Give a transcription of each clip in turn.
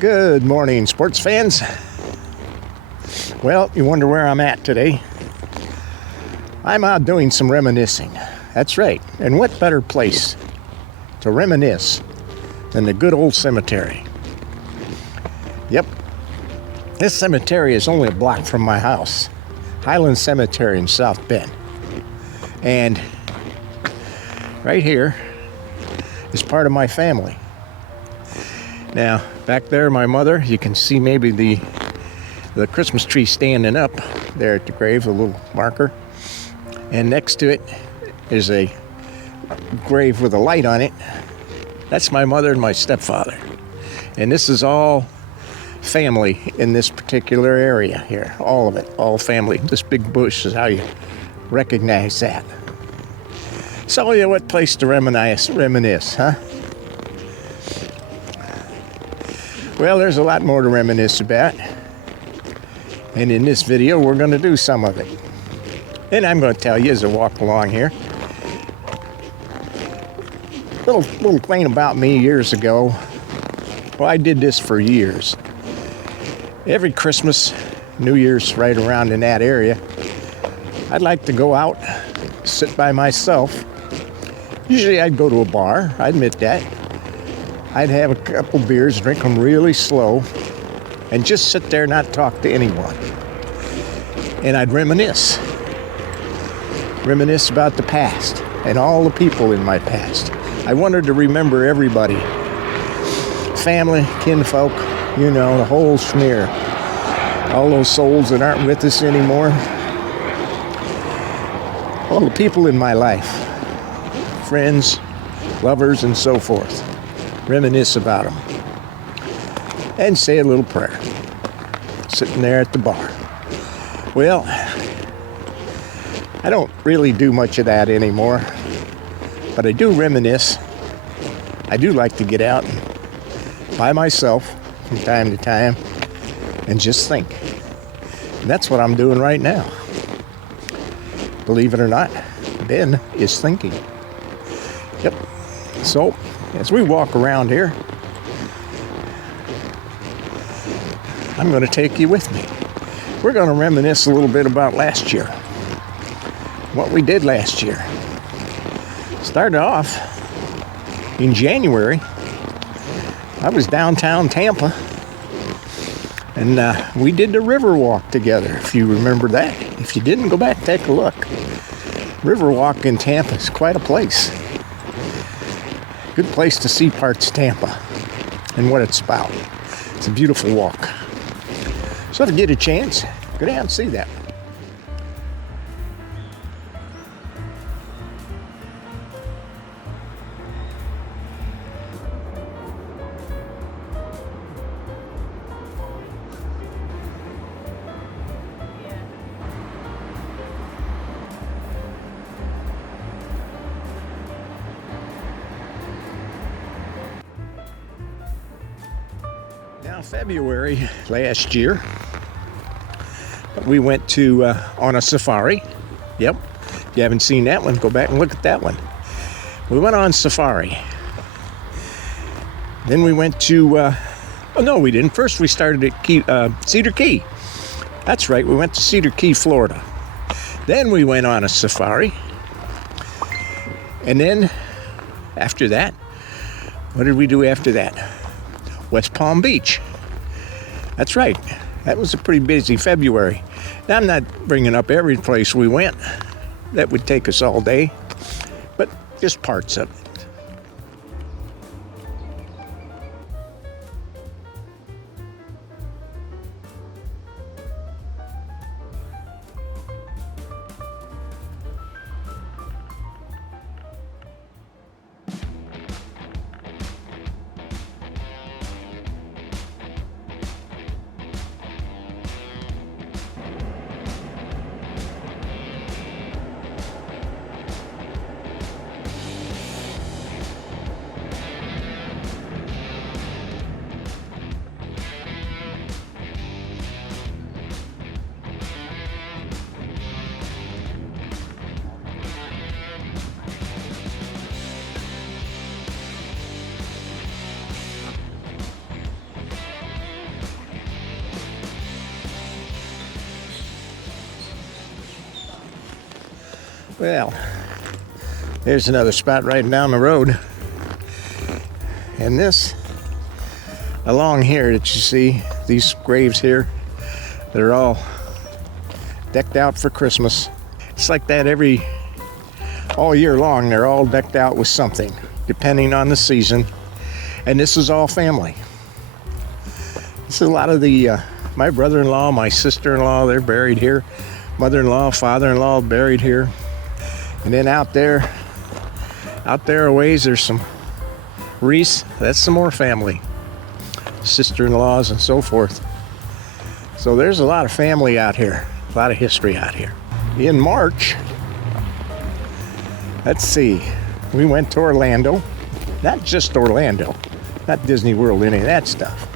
Good morning, sports fans. Well, you wonder where I'm at today. I'm out doing some reminiscing. That's right. And what better place to reminisce than the good old cemetery? Yep. This cemetery is only a block from my house. Highland Cemetery in South Bend. And right here is part of my family. Now, back there, my mother, you can see maybe the Christmas tree standing up there at the grave, a little marker. And next to it is a grave with a light on it. That's my mother and my stepfather. And this is all family in this particular area here. All of it, all family. This big bush is how you recognize that. So, yeah, what place to reminisce, huh? Well, there's a lot more to reminisce about. And in this video, we're going to do some of it. And I'm going to tell you as I walk along here. Little thing about me years ago. Well, I did this for years. Every Christmas, New Year's, right around in that area, I'd like to go out, sit by myself. Usually I'd go to a bar, I admit that. I'd have a couple beers, drink them really slow, and just sit there and not talk to anyone. And I'd reminisce. Reminisce about the past and all the people in my past. I wanted to remember everybody. Family, kinfolk, you know, the whole schmear. All those souls that aren't with us anymore. All the people in my life. Friends, lovers, and so forth. Reminisce about them. And say a little prayer. Sitting there at the bar. Well, I don't really do much of that anymore. But I do reminisce. I do like to get out by myself from time to time and just think. And that's what I'm doing right now. Believe it or not, Ben is thinking. Yep. So, as we walk around here, I'm going to take you with me. We're going to reminisce a little bit about last year. What we did last year. Started off in January. I was downtown Tampa. And we did the river walk together, if you remember that. If you didn't, go back and take a look. River walk in Tampa is quite a place. Good place to see parts of Tampa and what it's about. It's a beautiful walk. So if you get a chance, go down and see that. Now, February last year, we went to on a safari. Yep. If you haven't seen that one, go back and look at that one. We went on safari. Then we went to, oh no, we didn't. First we started at Cedar Key. That's right, we went to Cedar Key, Florida. Then we went on a safari. And then, after that, what did we do after that? West Palm Beach. That's right. That was a pretty busy February. Now, I'm not bringing up every place we went. That would take us all day. But just parts of it. Well, there's another spot right down the road. And this, along here that you see, these graves here, they're all decked out for Christmas. It's like that all year long. They're all decked out with something, depending on the season. And this is all family. This is a lot of my brother-in-law, my sister-in-law, they're buried here. Mother-in-law, father-in-law buried here. And then out there a ways, there's some Reese, that's some more family. Sister-in-laws and so forth. So there's a lot of family out here, a lot of history out here. In March, let's see, we went to Orlando. Not just Orlando, not Disney World, any of that stuff.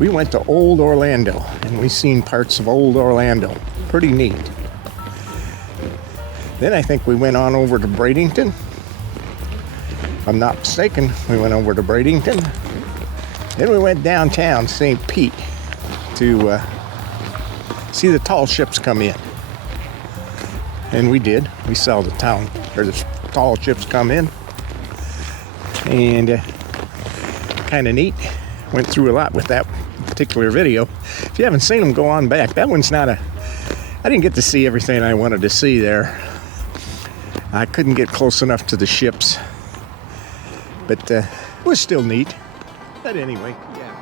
We went to old Orlando, and we seen parts of old Orlando. Pretty neat. Then I think we went on over to Bradenton. If I'm not mistaken, we went over to Bradenton. Then we went downtown St. Pete to see the tall ships come in. And we did. We saw the tall ships come in. And kind of neat. Went through a lot with that particular video. If you haven't seen them, go on back. That one's not I didn't get to see everything I wanted to see there. I couldn't get close enough to the ships. But it was still neat. But anyway, yeah.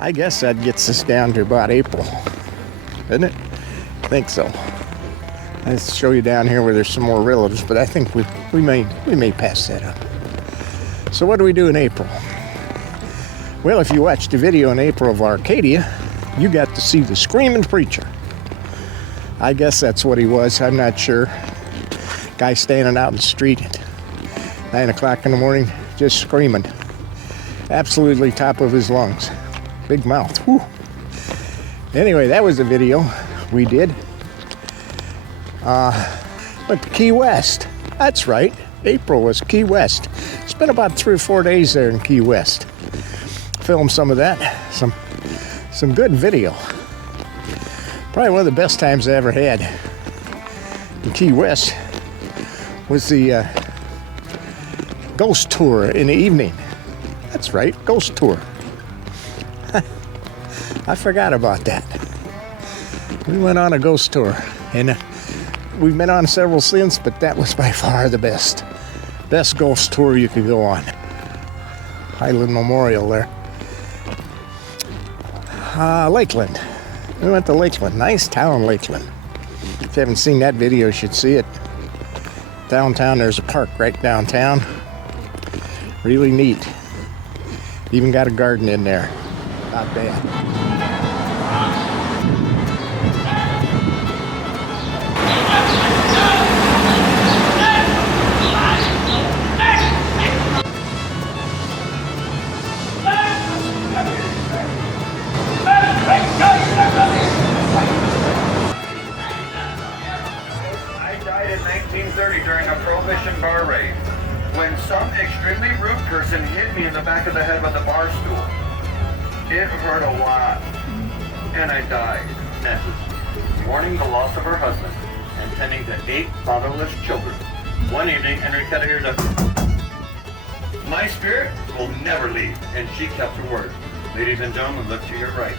I guess that gets us down to about April, isn't it? I think so. I'll show you down here where there's some more relatives, but I think we may pass that up. So what do we do in April? Well, if you watched the video in April of Arcadia, you got to see the screaming preacher. I guess that's what he was. I'm not sure. Guy standing out in the street at 9 o'clock in the morning, just screaming. Absolutely top of his lungs. Big mouth. Whew. Anyway, that was the video we did. Went to Key West. That's right. April was Key West. Spent about 3 or 4 days there in Key West. Filmed some of that. Some good video. Probably one of the best times I ever had in Key West was the ghost tour in the evening. That's right, ghost tour. I forgot about that. We went on a ghost tour, and we've been on several since, but that was by far the best ghost tour you could go on. Highland Memorial there. Lakeland. We went to Lakeland. Nice town, Lakeland. If you haven't seen that video, you should see it. Downtown, there's a park right downtown. Really neat. Even got a garden in there. Not bad. I died in 1930 during a Prohibition bar raid when some extremely rude person hit me in the back of the head with a bar stool. It hurt a lot, and I died. Mourning the loss of her husband and tending to 8 fatherless children. One evening, Enriqueta hears a... My spirit will never leave, and she kept her word. Ladies and gentlemen, look to your right.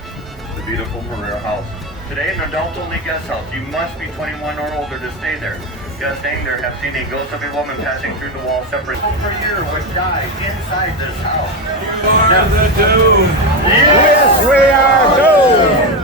The beautiful Marrero house. Today, an adult-only guest house. You must be 21 or older to stay there. Guests staying there have seen a ghost of a woman passing through the wall separate per year would die inside this house. You are the doom. Yes, we are doomed!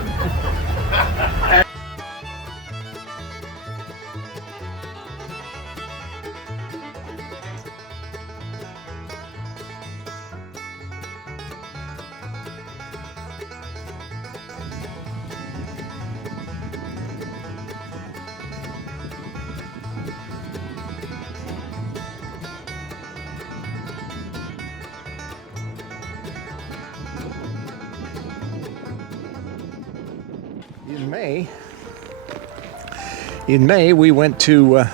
In May, we went to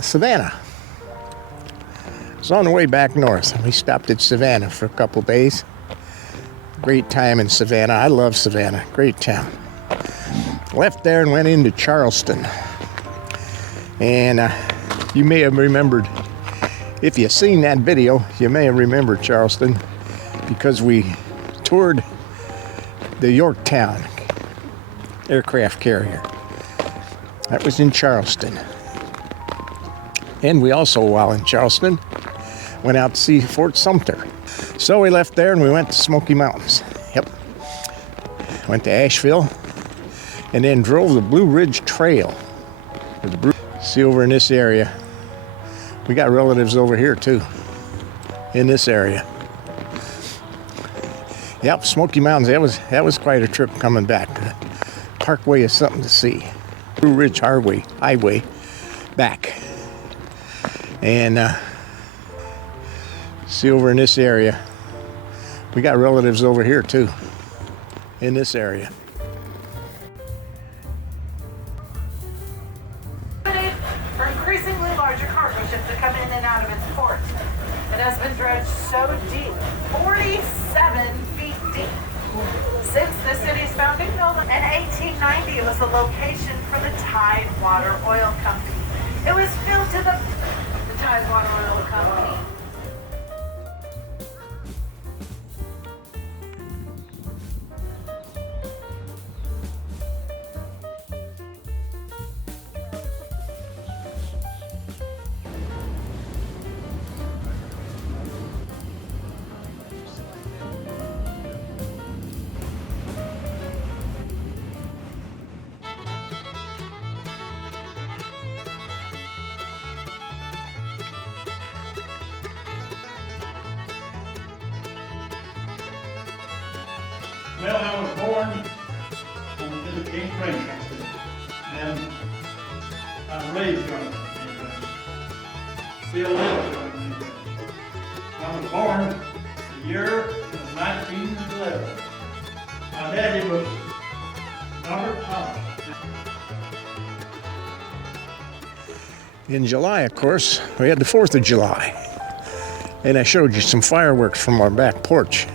Savannah. It was on the way back north. We stopped at Savannah for a couple days. Great time in Savannah. I love Savannah. Great town. Left there and went into Charleston. And you may have remembered, if you've seen that video, you may have remembered Charleston because we toured the Yorktown aircraft carrier. That was in Charleston. And we also, while in Charleston, went out to see Fort Sumter. So we left there and we went to Smoky Mountains. Yep. Went to Asheville and then drove the Blue Ridge Trail. See, over in this area, we got relatives over here too, in this area. Yep, Smoky Mountains, that was quite a trip coming back. The Parkway is something to see. Blue Ridge Highway back. And see, over in this area, we got relatives over here too, in this area. For increasingly larger cargo ships to come in and out of its ports. It has been dredged so deep, 47 feet deep. Since the city's founding, in 1890, it was the location for the Tidewater Oil Company. It was filled to the Tidewater Oil Company. Well, I was born in the King Train Company, and I was raised on the King Train. Still live on the King Train. I was born the year of 1911. My daddy was Robert Thomas. In July, of course, we had the 4th of July. And I showed you some fireworks from our back porch.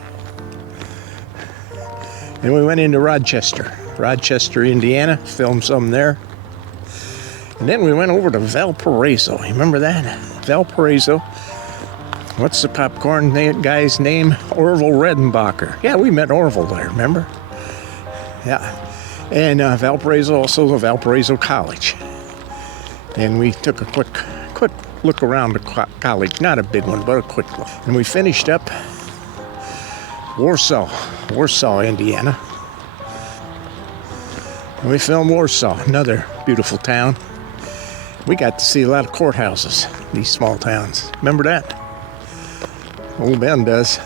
And we went into Rochester, Indiana, filmed some there. And then we went over to Valparaiso. You remember that? Valparaiso. What's the popcorn guy's name? Orville Redenbacher. Yeah, we met Orville there, remember? Yeah. And Valparaiso, also the Valparaiso College. And we took a quick look around the college. Not a big one, but a quick look. And we finished up Warsaw, Indiana. And we filmed Warsaw, another beautiful town. We got to see a lot of courthouses, these small towns. Remember that? Old Ben does.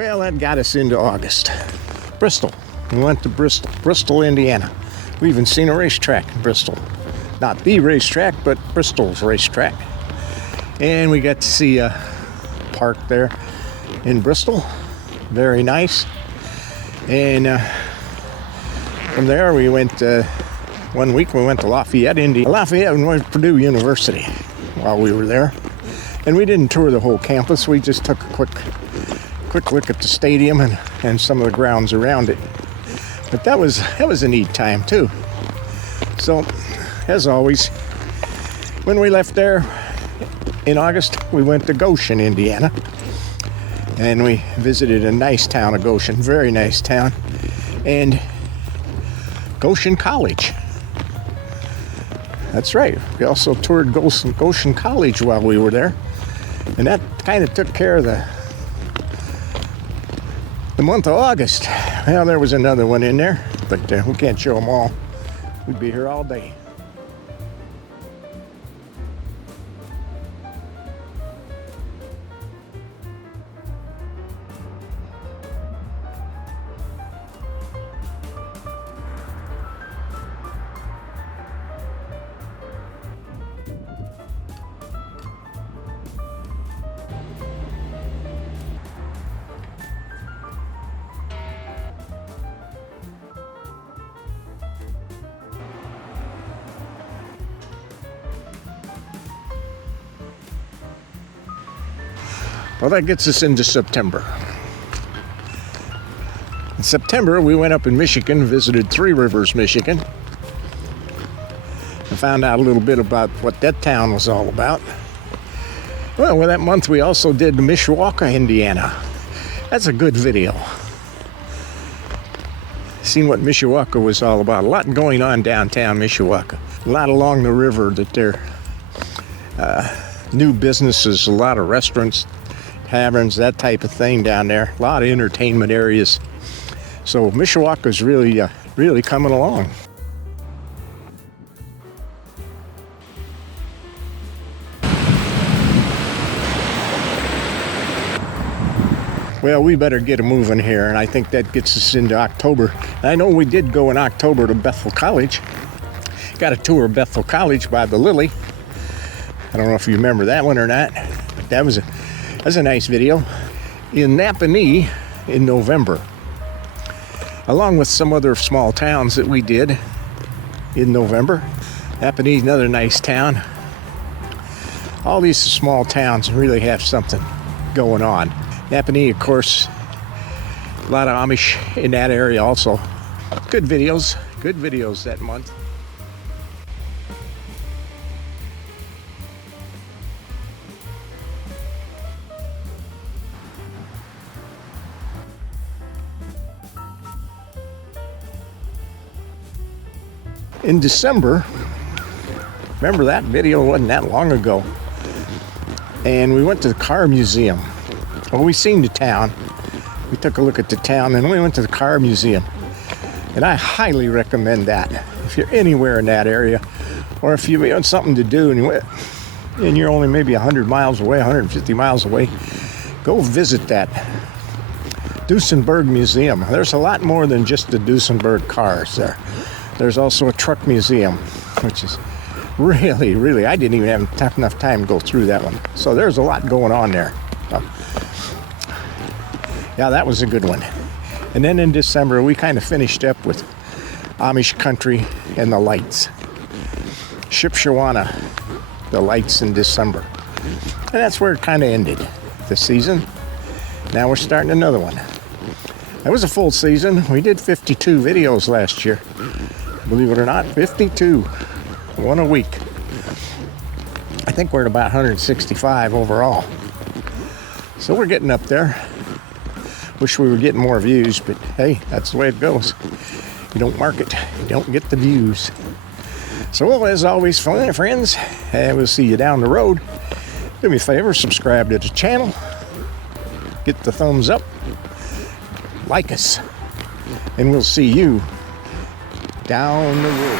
Well, that got us into August. Bristol. We went to Bristol, Indiana. We even seen a racetrack in Bristol. Not the racetrack, but Bristol's racetrack. And we got to see a park there in Bristol. Very nice. And from there we went, one week we went to Lafayette, Indiana. Lafayette and went to Purdue University while we were there. And we didn't tour the whole campus. We just took a quick look at the stadium and some of the grounds around it. But that was a neat time too. So, as always, when we left there in August, we went to Goshen, Indiana. And we visited a nice town of Goshen, very nice town. And Goshen College. That's right. We also toured Goshen College while we were there. And that kind of took care of the month of August. Well, there was another one in there, but we can't show them all. We'd be here all day. Well, that gets us into September. In September, we went up in Michigan, visited Three Rivers, Michigan. I found out a little bit about what that town was all about. Well, that month we also did Mishawaka, Indiana. That's a good video. Seen what Mishawaka was all about. A lot going on downtown Mishawaka. A lot along the river that there new businesses, a lot of restaurants, taverns, that type of thing down there. A lot of entertainment areas. So Mishawaka's really coming along. Well, we better get a moving here, and I think that gets us into October. I know we did go in October to Bethel College. Got a tour of Bethel College by the Lily. I don't know if you remember that one or not, but that was a nice video. In Napanee in November, along with some other small towns that we did in November. Napanee's another nice town. All these small towns really have something going on. Napanee, of course, a lot of Amish in that area also. Good videos that month. In December, remember that video wasn't that long ago, and we went to the car museum. Well, we seen the town. We took a look at the town, and we went to the car museum. And I highly recommend that. If you're anywhere in that area, or if you want something to do and you're only maybe 100 miles away, 150 miles away, go visit that Duesenberg Museum. There's a lot more than just the Duesenberg cars there. There's also a truck museum, which is really, I didn't even have enough time to go through that one. So there's a lot going on there. Yeah, that was a good one. And then in December, we kind of finished up with Amish country and the lights. Shipshawana, the lights in December. And that's where it kind of ended, the season. Now we're starting another one. That was a full season. We did 52 videos last year. Believe it or not, 52. One a week. I think we're at about 165 overall. So we're getting up there. Wish we were getting more views, but hey, that's the way it goes. You don't market, you don't get the views. So, well, as always, friends, we'll see you down the road. Do me a favor, subscribe to the channel. Get the thumbs up. Like us. And we'll see you down the road.